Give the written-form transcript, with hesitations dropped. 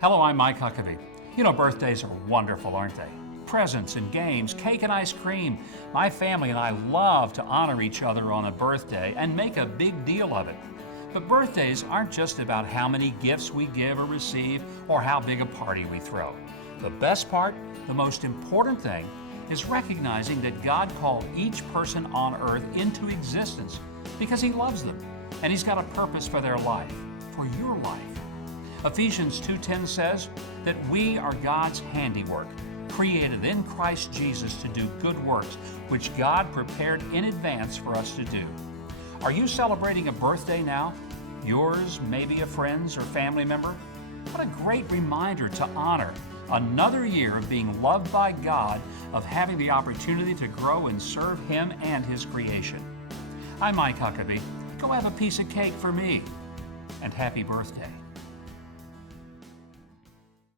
Hello, I'm Mike Huckabee. You know, birthdays are wonderful, aren't they? Presents and games, cake and ice cream. My family and I love to honor each other on a birthday and make a big deal of it. But birthdays aren't just about how many gifts we give or receive or how big a party we throw. The best part, the most important thing, is recognizing that God called each person on earth into existence because He loves them and He's got a purpose for their life, for your life. Ephesians 2:10 says that we are God's handiwork, created in Christ Jesus to do good works, which God prepared in advance for us to do. Are you celebrating a birthday now? Yours, maybe a friend's or family member? What a great reminder to honor another year of being loved by God, of having the opportunity to grow and serve Him and His creation. I'm Mike Huckabee. Go have a piece of cake for me, and happy birthday.